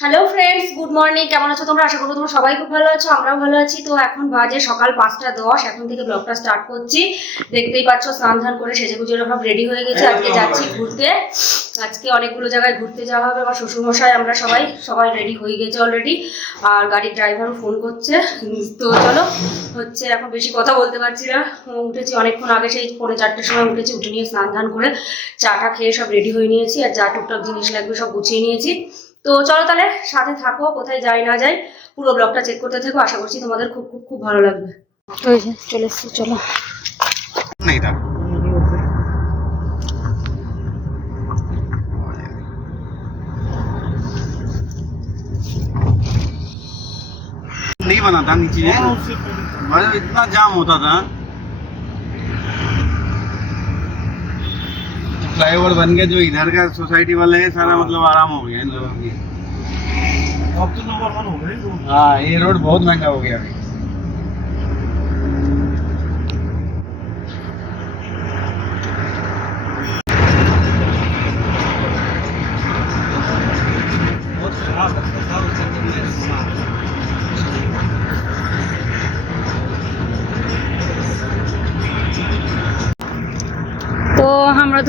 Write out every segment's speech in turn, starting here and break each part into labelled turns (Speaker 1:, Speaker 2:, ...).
Speaker 1: Hello friends good morning কেমন আছো তোমরা? আশা করব তোমরা সবাই খুব ভালো আছো, আমরাও ভালো আছি। তো এখন বাজে সকাল পাঁচটা দশ, এখন থেকে ব্লগটা স্টার্ট করছি। দেখতেই পাচ্ছ, স্নান ধান করে সেজে গুজে সব রেডি হয়ে গেছে। আজকে যাচ্ছি ঘুরতে। আজকে অনেকগুলো জায়গায় ঘুরতে যাওয়া হবে। আমার শ্বশুরমশাই, আমরা সবাই সবাই রেডি হয়ে গেছে অলরেডি আর গাড়ির ড্রাইভারও ফোন করছে। তো চলো, হচ্ছে এখন বেশি কথা বলতে পারছি না। উঠেছি অনেকক্ষণ আগে, সেই পৌনে চারটের সময় উঠেছি। উঠে নিয়ে স্নান ধান করে চাটা খেয়ে সব রেডি হয়ে নিয়েছি। আর যা টুকটাক জিনিস লাগবে সব গুছিয়ে নিয়েছি। তো চলো তাহলে সাথে থাকো কোথায় যাই না যাই পুরো ব্লগটা চেক করতে থাকো আশা করছি তোমাদের খুব খুব খুব ভালো লাগবে তো এই যে চলে এসছি চলো
Speaker 2: नहीं था नहीं बना था नीचे मतलब इतना जाम होता था फ्लाईओवर बन गया जो इधर का सोसाइटी वाले हैं सारा मतलब आराम हो गया इन लोगों की।
Speaker 3: अब तो नंबर वन हो गए
Speaker 2: हाँ ये रोड बहुत महँगा हो गया अभी।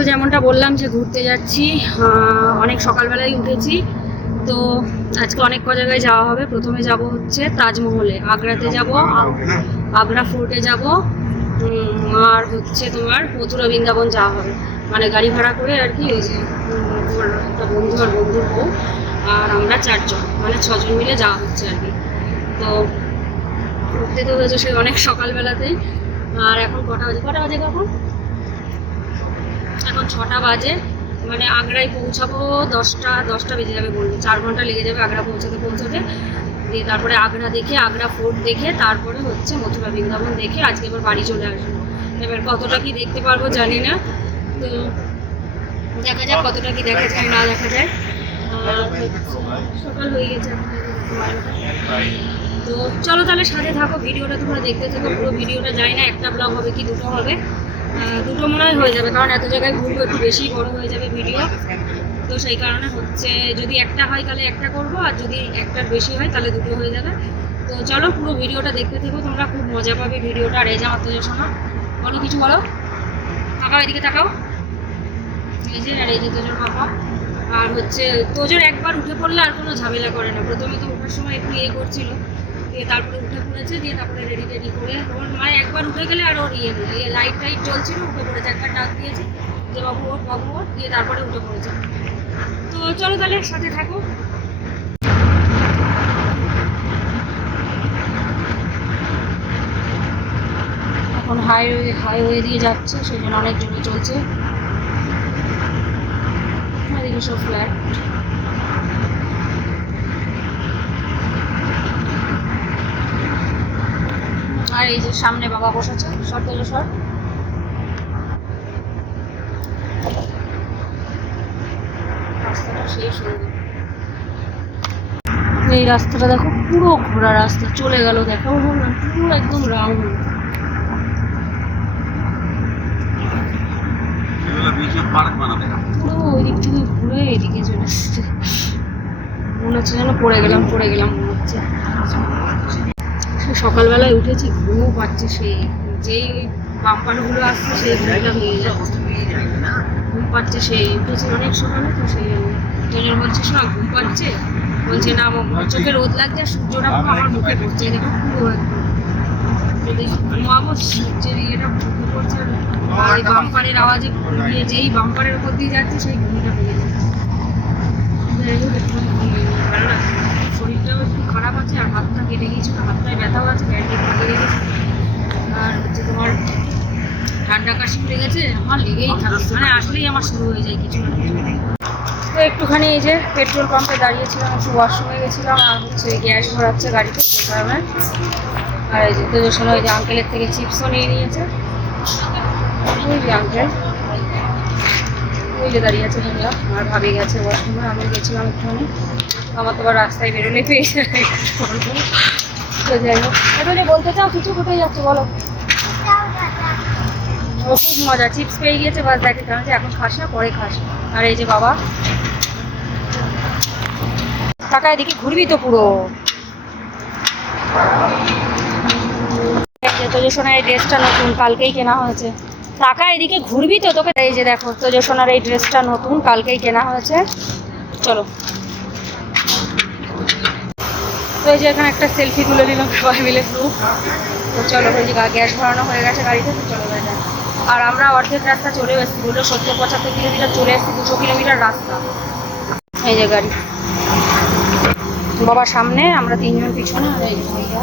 Speaker 1: যেমনটা বললাম যে ঘুরতে যাচ্ছি অনেক সকালবেলায় উঠেছি। তো আজকে অনেক ক জায়গায় যাওয়া হবে। প্রথমে যাব হচ্ছে তাজমহলে। আগ্রাতে যাব, আগ্রা ফোর্টে যাব। আর হচ্ছে তোমার মথুরা বৃন্দাবন যাওয়া হবে। মানে গাড়ি ভাড়া করে আর কি ওই যে একটা বন্ধু আর বন্ধুর বউ আর আমরা চারজন মানে ছজন মিলে যাওয়া হচ্ছে আর কি। তো ঘুরতে তো হয়েছে সেই অনেক সকালবেলাতেই। আর এখন কটা বাজে? কটা বাজে কখন? এখন ছটা বাজে মানে আগ্রায় পৌঁছাবো দশটা দশটা বেজে যাবে বলব চার ঘণ্টা লেগে যাবে আগ্রা পৌঁছাতে পৌঁছাতে। দিয়ে তারপরে আগ্রা দেখে, আগ্রা ফোর্ট দেখে, তারপরে হচ্ছে মথুরা বৃন্দাবন দেখে আজকে এবার বাড়ি চলে আসব। এবার কতটা কি দেখতে পারব জানি না। তো দেখা যাক কতটা কি দেখা যায়, না দেখা যায়। সকাল হয়ে গেছে তো চলো তাহলে সাথে থাকো, ভিডিওটা তোমরা দেখতে থাকো, পুরো ভিডিওটা যাই না, একটা ব্লগ হবে কি দুটো হবে। দুটো মনে হয় হয়ে যাবে, কারণ এত জায়গায় ঘুরবো একটু বেশি বড় হয়ে যাবে ভিডিও। তো সেই কারণে হচ্ছে যদি একটা হয় তাহলে একটা করব, আর যদি একটার বেশি হয় তাহলে দুটো হয়ে যাবে। তো চলো পুরো ভিডিওটা দেখতে থাকো, তোমরা খুব মজা পাবে ভিডিওটা, আর এই যে তোজো শোনা বলো কিছু বলো। তাকাও এদিকে তাকাও। এই যে, আর এই যে তোজোর বাবা আর হচ্ছে, তোজোর একবার উঠে পড়লে আর কোনো ঝামেলা করে না। প্রথমে তো ওঠার সময় একটু ইয়ে করছিল। দিয়ে তারপরে উঠে পড়েছে, দিয়ে তারপরে রেডি টেডি করে ওর মানে একবার উঠে গেলে আর ওর ইয়ে ইয়ে লাইট টাইট জ্বলছিল, উঠে পড়েছে একবার ডাক দিয়েছে যে বাবু ওর বাবু ওর দিয়ে তারপরে উঠে পড়েছে। তো চলো তাহলে সাথে থাকো। এখন হাইওয়ে হাইওয়ে দিয়ে যাচ্ছে, সেই জন্য অনেক জমি চলছে। এদিকে সব ফ্ল্যাট আর এই যে সামনে বাবা বসেছে সর তেল সর। এই রাস্তাটা দেখো পুরো ঘোরা রাস্তা চলে গেল দেখো। না পুরো একদম রাউন্ড পুরো থেকে ঘুরে এদিকে চলে আসছে মনে হচ্ছে যেন পড়ে গেলাম পড়ে গেলাম মনে হচ্ছে। সকালবেলায় উঠেছি ঘুমও পাচ্ছে সেই যেই বাম্পারগুলো আসছে সেই ঘুমটা ভেঙে যাচ্ছে। ঘুম পাচ্ছে সেই উঠেছে অনেক সকালে তো সেই জন্য বলছে শোনা ঘুম পাচ্ছে। বলছে না আমার চোখে রোদ লাগছে সূর্যটা পুরো আমার মুখে পড়ছে দেখো পুরো যদি ঘুমাবো সূর্যের ইয়েটা মুখে পড়ছে আর এই বাম্পারের আওয়াজে যেই বাম্পারের উপর দিয়ে যাচ্ছে সেই ঘুমটা ভেঙে যাচ্ছে। শরীরটাও একটু খারাপ আছে আর হাতটা কেটে গিয়েছিল হাতটায় ব্যথাও আছে ব্যান্ডেজ লাগিয়ে রেখেছে আর হচ্ছে তোমার ঠান্ডা কাশি পড়ে গেছে আমার লেগেই থাকে মানে আসলেই আমার শুরু হয়ে যায় কিছু না। তো একটুখানি এই যে পেট্রোল পাম্পে দাঁড়িয়েছিলাম একটু ওয়াশরুমে গেছিলাম আর হচ্ছে গ্যাস ভরাচ্ছে গাড়িতে সেই কারণে। আর এই যে তোদের সময় ওই যে আঙ্কেলের থেকে চিপসও নিয়ে নিয়েছে। ওই যে আঙ্কেল যে দাঁড়িয়ে আছে তোমরা আর ভাবি গেছে ওয়াশরুমে আমি গেছিলাম একটুখানি আমার তো আবার রাস্তায় বেরোলে পেয়ে যাই হোক। বলতে চাও কিছু কোথায় যাচ্ছে বলো? ও খুব মজা চিপস পেয়ে গিয়েছে, বাস দেখে কারণ যে এখন খাস না, পরে খাস। আর এই যে বাবা। টাকা এদিকে ঘুরবি তো পুরো। যে তোজসোনার এই ড্রেসটা নতুন, কালকেই কেনা হয়েছে। টাকা এদিকে ঘুরবি তো? তোকে এই যে দেখো তোজসোনার এই ড্রেসটা নতুন কালকেই কেনা হয়েছে। চলো। তো এই যে এখানে একটা সেলফি তুলে নিলাম সবাই মিলে গ্রুপ তো চলো ওই যে গ্যাস ভরানো হয়ে গেছে গাড়িতে তো চলো যায় আর আমরা অর্ধেক রাস্তা চলে এসেছি বলল সত্তর পঁচাত্তর কিলোমিটার চলে এসেছি দুশো কিলোমিটার রাস্তা। এই যে গাড়ি। বাবা সামনে আমরা তিনজন পিছনে আর এই যে ভাইয়া,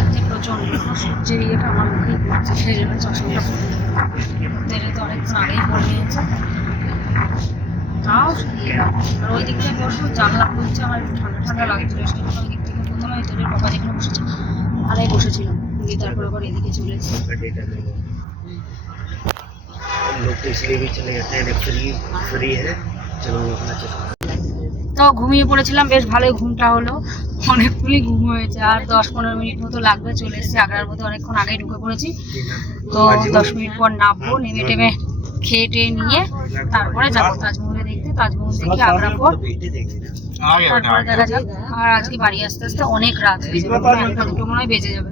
Speaker 1: লাগছে প্রচন্ড সূর্যের ইয়েটা আমার মুখেই পড়ছে সেই জন্য চশমাটা পরে তেলে তো অনেকক্ষণ আগেই পরে নিয়েছে তাও ইয়ে না। আর ওই দিক থেকে বসবো জানলা খুলছে আমার একটু ঠান্ডা ঠান্ডা লাগছিল সেই জন্য ওই দিক থেকে প্রথমে ওই তোদের বাবা যেখানে বসেছে আড়াই বসেছিলাম দিয়ে তারপর আবার এদিকে চলে এসেছি
Speaker 3: लोग तो इसलिए भी चले जाते हैं फ्री फ्री है चलो अपना चलो
Speaker 1: তো ঘুমিয়ে পড়েছিলাম বেশ ভালোই ঘুমটা হলো। অনেকক্ষণই ঘুম হয়েছে আর দশ পনেরো মিনিট মতো লাগবে চলে এসেছি আগ্রার মধ্যে অনেকক্ষণ আগেই ঢুকে পড়েছি। তো দশ মিনিট পর নামবো নেমে টেমে খেয়ে টেয়ে নিয়ে তারপরে যাব তাজমহলে দেখতে তাজমহল দেখি আগ্রার পর তারপরে দেখা যাক আর আজকে বাড়ি আসতে আসতে অনেক রাত হয়ে যাবে একটা দুটো মনে হয় বেজে যাবে।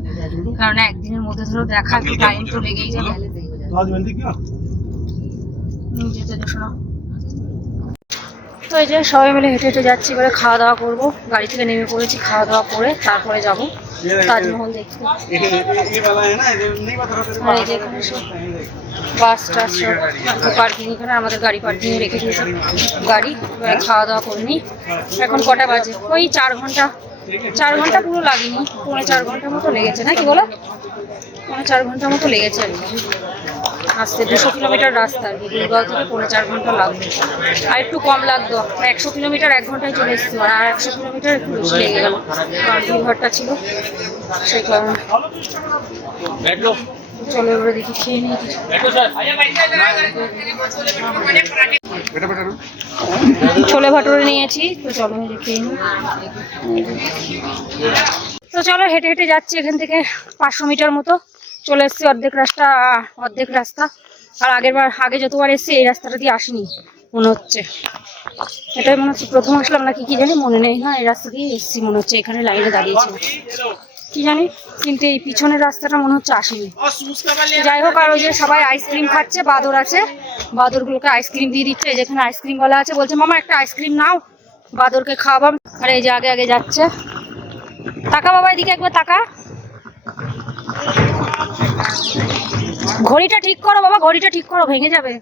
Speaker 1: কারণ একদিনের মধ্যে ধরো দেখা একটু টাইম তো লেগেই যাবে। নিজের শোনা। তো এই যে সবাই মিলে হেঁটে হেঁটে যাচ্ছি, এবারে খাওয়া দাওয়া করব। গাড়ি থেকে নেমে পড়েছি, খাওয়া দাওয়া করে তারপরে যাব। তাজমহল দেখতে। বাস টাস পার্কিং এখানে, আমাদের গাড়ি পার্কিং রেখে দিয়েছে। গাড়ি, এবারে খাওয়া দাওয়া করিনি এখন কটা বাজে? ওই চার ঘণ্টা। চার ঘণ্টা পুরো লাগেনি। পৌনে চার ঘণ্টার মতো লেগেছে, নাকি বলো? পৌনে চার ঘণ্টার মতো লেগেছে আর কি। আসতে দুশো কিলোমিটার রাস্তা আর থেকে পৌনে চার ঘণ্টা লাগবে। আর একটু কম লাগতো একশো কিলোমিটার এক ঘন্টায় চলে এসেছি আর একশো কিলোমিটার একটু বেশি লেগে গেল কারণ দুই ঘরটা ছিল সেই কারণে। চলে এবারে দেখি খেয়ে নিই ছোলে ভাটুরে নিয়েছি তো চলো খেয়ে নিই। তো চলো হেঁটে হেঁটে যাচ্ছি এখান থেকে পাঁচশো মিটার মতো। চলে এসেছি অর্ধেক রাস্তা অর্ধেক রাস্তা। আর আগের বার, আগে যতবার এসেছি, এই রাস্তাটা দিয়ে আসিনি, মনে হচ্ছে। এটাই মনে হচ্ছে প্রথম আসলাম নাকি কি জানি, মনে নেই। না এই রাস্তা দিয়ে এসেছি, মনে হচ্ছে এখানে লাইনে দাঁড়িয়েছি। কি জানি, কিন্তু এই পিছনের রাস্তাটা মনে হচ্ছে আসেনি। যাই হোক, আর ওই যে সবাই আইসক্রিম খাচ্ছে, বাদর আছে। বাদরগুলোকে আইসক্রিম দিয়ে দিচ্ছে যেখানে আইসক্রিম আইসক্রিমওয়ালা আছে, বলছে, মামা, একটা আইসক্রিম নাও, বাদরকে খাওয়াবাম আর এই যে আগে আগে যাচ্ছে। টাকা বাবা, এদিকে একবার টাকা ঘড়িটা ঠিক করো বাবা ঘড়িটা ঠিক করো ভেঙে যাবে।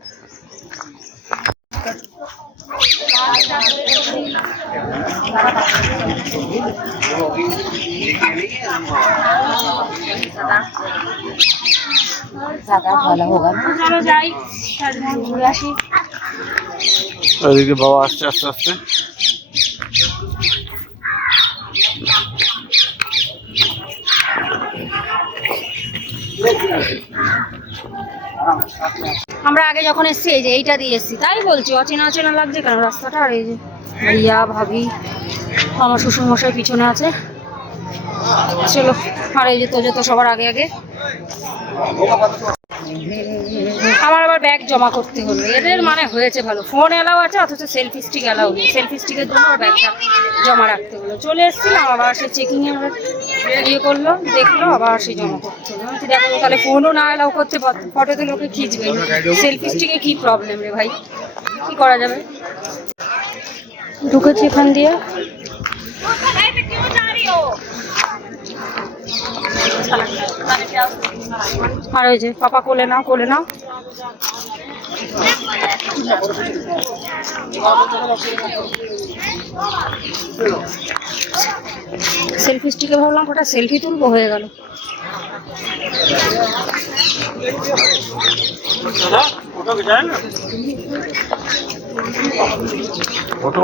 Speaker 2: ওদিকে বাবা আসছে আস্তে আস্তে।
Speaker 1: আমরা আগে যখন এসেছি, এই যে এইটা দিয়ে এসেছি, তাই বলছি, অচেনা অচেনা লাগছে কেন? রাস্তাটা আর এই যে ভাইয়া, ভাবি, আমার শ্বশুর মশাই পিছনে আছে। চলো, আর এই যে তো সবার আগে আগে। আমার আবার ব্যাগ জমা করতে হলো। এদের মানে হয়েছে ভালো। ফোন এলাও আছে, অথচ সেলফি স্টিক এলাও নেই। সেলফি স্টিকের জন্য আমার ব্যাগটা জমা রাখতে হলো। চলে এসেছিলাম, আবার সে চেকিং এ ইয়ে করল, দেখল, আবার সে জমা করতে হলো। দেখো, তাহলে ফোনও না এলাও করতে ফটোতে লোকে খিঁচবে সেলফি স্টিকে কি প্রবলেম রে ভাই? কি করা যাবে? ঢুকেছি এখান দিয়ে। আর ওই যে পাপা কোলে নাও কোলে নাও। সেলফি স্টিকে ভাবলাম ওটা সেলফি তুলবো হয়ে গেল।
Speaker 2: फोटो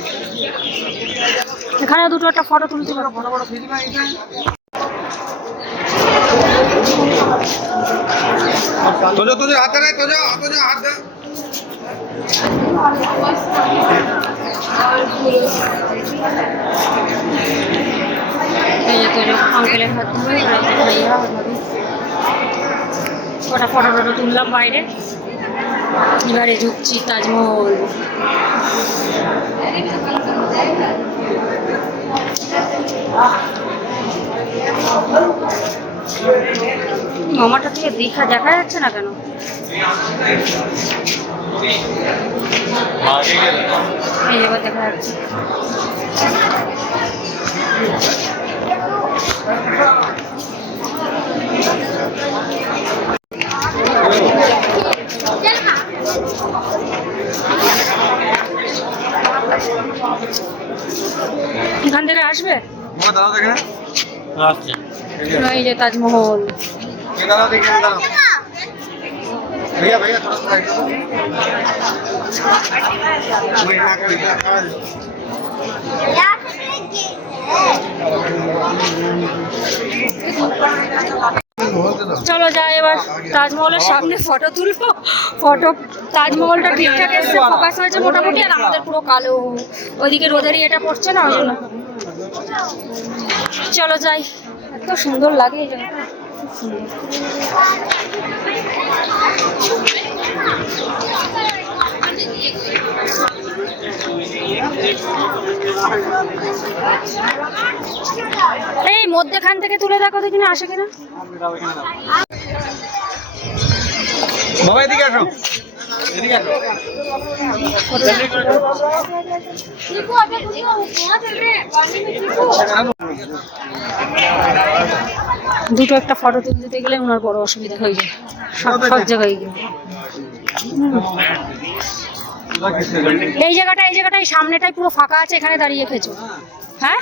Speaker 1: এখানে দুটো একটা ফটো তুলছি তোজো তোজো হাতে নেই তোজো তোজো হাতে আঙ্কেলের ফটো তুললাম বাইরে। এবারে ঢুকছি তাজমহল। মামাটা থেকে দীঘা দেখা যাচ্ছে না কেন? এই দেখা যাচ্ছে। এই যে তাজমহল
Speaker 2: ये दादा देखे दादा भैया भैया थोड़ा सा साइड करो मैं यहाँ का भैया आवाज
Speaker 1: চলো যাই এবার তাজমহলের সামনে ফটো তুলবো ফটো তাজমহলটা ঠিকঠাক এসছে ফোকাস হয়েছে মোটামুটি আর আমাদের পুরো কালো ওইদিকে রোদেরই এটা পড়ছে না ওই জন্য চলো যাই। এত সুন্দর লাগে এই সুন্দর এই মধ্যেখান থেকে তুলে দেখো দেখি না আসে কিনা।
Speaker 2: বাবা, এদিকে আসো।
Speaker 1: দুটো একটা ফটো তুলতে গেলে ওনার বড় অসুবিধা হয়ে যায়। সব সব জায়গায় গিয়ে। এই জায়গাটা এই জায়গাটা এই সামনেটাই পুরো ফাঁকা আছে, এখানে দাঁড়িয়ে খেছো হ্যাঁ?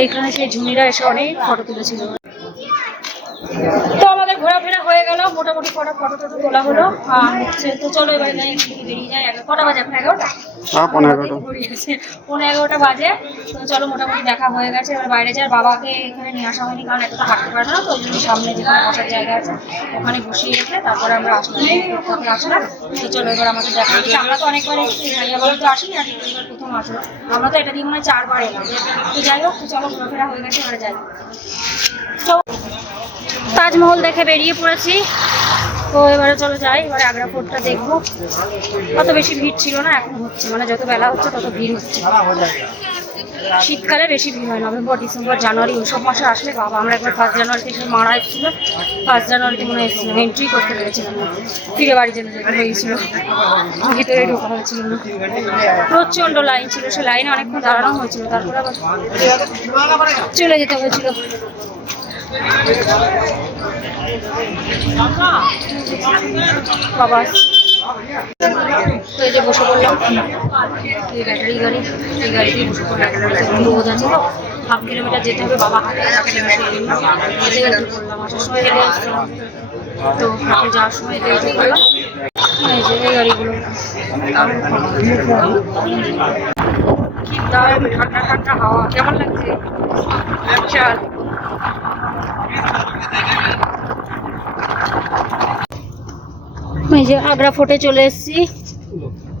Speaker 1: এইখানে সেই ঝুমিরা এসে অনেক ফটো তুলেছিল। ঘোরাফেরা হয়ে গেল মোটামুটি কটা ফটো টটো তোলা হলো। আর তো চলো এবার বেরিয়ে যাই। কটা বাজে? এখন এগারোটা? হ্যাঁ, পনেরো এগারোটা। বাজে। তো চলো মোটামুটি দেখা হয়ে গেছে। এবার বাইরে যাওয়ার বাবাকে এখানে নিয়ে আসা হয়নি কারণ এতটা হাঁটতে পারে না তো সামনে যেখানে বসার জায়গা আছে ওখানে বসিয়ে রেখে তারপরে আমরা আসলাম। তো চলো এবার আমাদের দেখা হচ্ছে। আমরা তো অনেকবার এসেছি তো আসিনি আর প্রথম আসলো আমরা তো এটা দিয়ে মানে চারবার এলাম। তো যাই হোক চলো ঘোরাফেরা হয়ে গেছে এবার যাই। তো তাজমহল দেখে বেরিয়ে পড়েছি। তো এবারে চলো যাই, এবারে আগ্রা ফোর্টটা দেখব। অত বেশি ভিড় ছিল না, এখন হচ্ছে। মানে যত বেলা হচ্ছে, তত ভিড় হচ্ছে। শীতকালে বেশি ভিড় হয়, নভেম্বর, ডিসেম্বর, জানুয়ারি ওইসব মাসে আসলে বাবা, আমরা একবার ফার্স্ট জানুয়ারিতে এসে মারা এসেছিল। ফার্স্ট জানুয়ারিতে মনে হয়েছিল এন্ট্রি করতে পেরেছিলাম ফিরে বাড়ি যেতে যেতে হয়েছিল। ভিতরে ঢোকা হয়েছিল প্রচণ্ড লাইন ছিল, সে লাইনে অনেকক্ষণ দাঁড়ানো হয়েছিল, তারপরে আবার চলে যেতে হয়েছিল। বাবা তো এই যে বসে পড়লাম। এই ব্যাটারি গাড়ি, এই গাড়িতেই বসে পড়লাম। বোঝা ছিল হাফ কিলোমিটার যেতে হবে, বাবা হাতে সময় হেঁটে আসছিলাম। তো হাতে যাওয়ার সময় হেঁটে করলাম এই যে, এই গাড়িগুলো। কি দারুণ ঠান্ডা ঠান্ডা হাওয়া। কেমন লাগছে? চল যে আগ্রা ফোর্টে চলে এসেছি।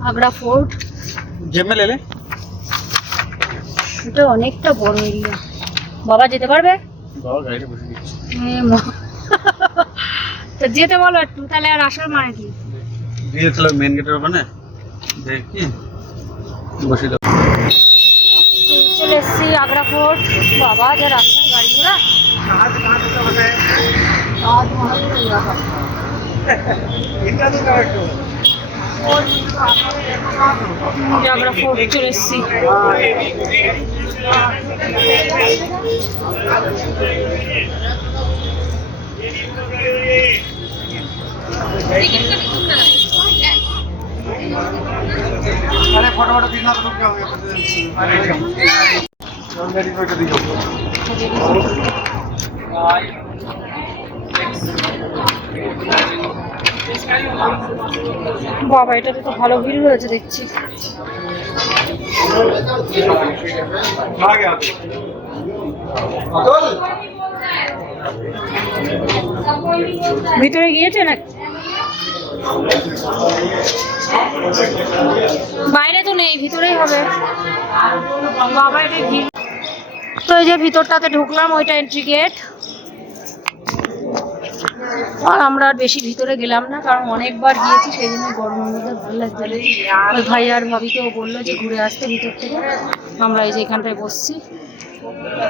Speaker 1: আগ্রা ফোর্ট।
Speaker 2: জেমে লেলে
Speaker 1: এটা অনেকটা বড় এরিয়া বাবা যেতে পারবে? যেতে বলো একটু তাহলে আর আসার মানে কি?
Speaker 2: দিয়ে তাহলে মেন গেটের ওখানে দেখি বসে দাও
Speaker 1: চলে এসেছি আগ্রা ফোর্ট। বাবা যে রাস্তা। গাড়িগুলো তাজমহল এলাকা। এই যে আগ্রা ফোর্ট চলে এসেছি
Speaker 2: अरे फोटो फोटो दिखा तो क्या हो गया
Speaker 1: বাবা, এটাতে তো ভালো ভিড় রয়েছে দেখছি। ভিতরে গিয়েছে না বাইরে তো নেই, ভিতরেই হবে। বাবা, এটা ভিড় তো এই যে ভিতরটাতে ঢুকলাম, ওইটা এন্ট্রি গেট আর আমরা আর বেশি ভিতরে গেলাম না কারণ অনেকবার গিয়েছি সেই জন্য গরম মধ্যে ভালো লাগছে ওই ভাই আর ভাবিকেও বলল যে ঘুরে আসতে ভিতর থেকে। আমরা এই যে এখানটায় বসছি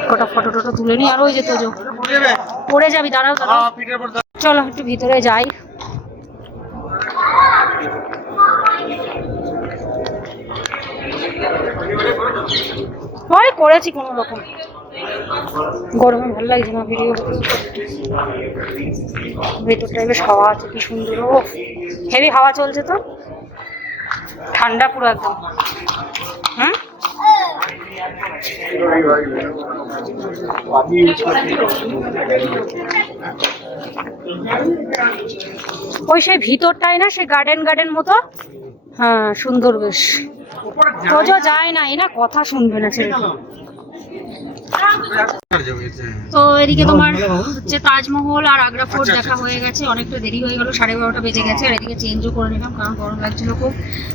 Speaker 1: কটা ফটো টটো তুলে নিই আর ওই যে তোজো। পড়ে যাবি দাঁড়াও চলো একটু ভিতরে যাই। করেছি কোনো রকম। গরমে ভালো লাগছে না ভিডিও ভেতরটায় বেশ হাওয়া আছে, কি সুন্দর। ও হেভি হাওয়া চলছে তো। ঠান্ডা পুরো একদম। হুম? ওই সেই ভিতরটাই না সে গার্ডেন গার্ডেন মতো? হ্যাঁ সুন্দর বেশ। খোঁজা যায় না এরা কথা শুনবে না ছেলেটা। তো এদিকে তোমার হচ্ছে তাজমহল আর আগ্রা ফোর্ট
Speaker 2: আচ্ছা,
Speaker 1: দেখা
Speaker 2: আচ্ছা।
Speaker 1: হয়ে গেছে। অনেকটা দেরি হয়ে গেল সাড়ে বারোটা বেজে গেছে আর এদিকে চেঞ্জও করে নিলাম কারণ গরম লাগছিল খুব।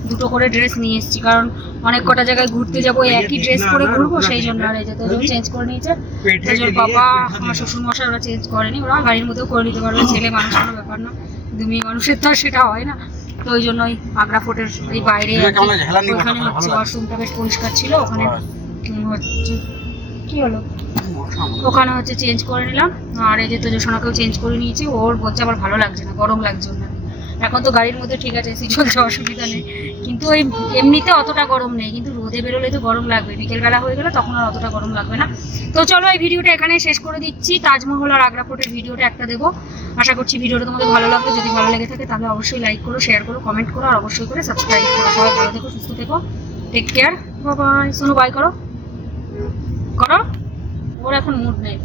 Speaker 1: দুটো করে ড্রেস নিয়ে এসেছি কারণ অনেক কটা জায়গায় ঘুরতে যাব একই ড্রেস পরে ঘুরবো সেই জন্য আর এই যে চেঞ্জ করে নিয়েছে। তোজোর বাবা আমার শ্বশুর মশাই ওরা চেঞ্জ করেনি ওরা গাড়ির মধ্যেও করে নিতে পারবে ছেলে মানুষ কোনো ব্যাপার না কিন্তু মেয়ে মানুষের তো সেটা হয় না। তো ওই জন্য ওই আগ্রা ফোর্টের এই বাইরে ওখানে হচ্ছে। ওয়াশরুমটা বেশ পরিষ্কার ছিল ওখানে হচ্ছে কি হলো? ওখানে হচ্ছে চেঞ্জ করে নিলাম। আর এই যে তো সোনাকেও চেঞ্জ করে নিয়েছি। ওর বলছে আবার ভালো লাগছে না, গরম লাগছে না। এখন তো গাড়ির মধ্যে ঠিক আছে এসি চলছে অসুবিধা নেই। কিন্তু ওই এমনিতে অতটা গরম নেই। কিন্তু রোদে বেরোলে তো গরম লাগবে। বিকেলবেলা হয়ে গেলে তখন আর অতটা গরম লাগবে না। তো চলো এই ভিডিওটা এখানে শেষ করে দিচ্ছি। তাজমহল আর আগ্রা ফোর্টের ভিডিওটা একটা দেবো। আশা করছি ভিডিওটা তোমাদের ভালো লাগবে। যদি ভালো লেগে থাকে তাহলে অবশ্যই লাইক করো শেয়ার করো কমেন্ট করো, আর অবশ্যই করে সাবস্ক্রাইব করো। সবাই ভালো থেকো, সুস্থ থেকো। টেক কেয়ার বাবা সোনো বাই করো। করো। ওর এখন মুড নেই।